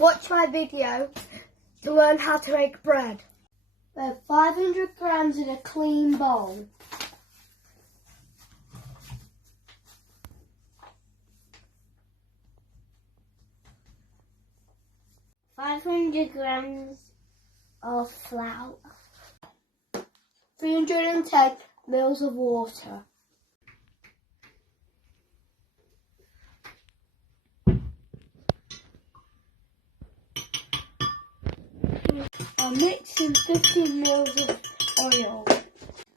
Watch my video to learn how to make bread. We have 500 grams in a clean bowl. $500 grams of flour. 310 mils of water. I'm mixing 15 mils of oil.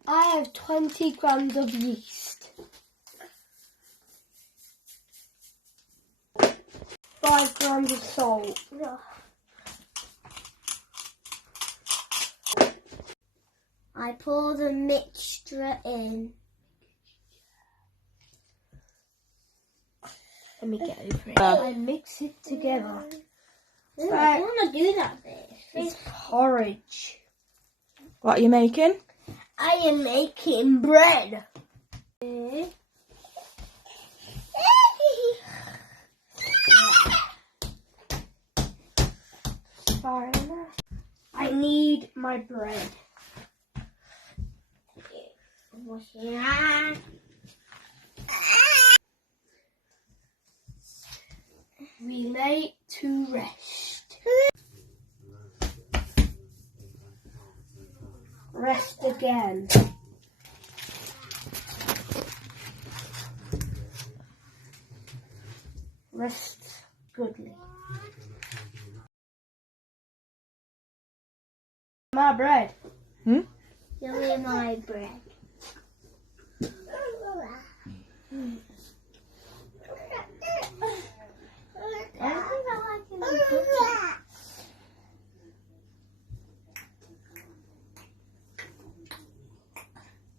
I have 20 grams of yeast. 5 grams of salt. I pour the mixture in. Let me get over it. I mix it together. Ooh, I don't want to do that bit. It's porridge. What are you making? I am making bread. Far enough. I need my bread. We lay it to rest. Rest again. Rest goodly. My bread. Give me my bread.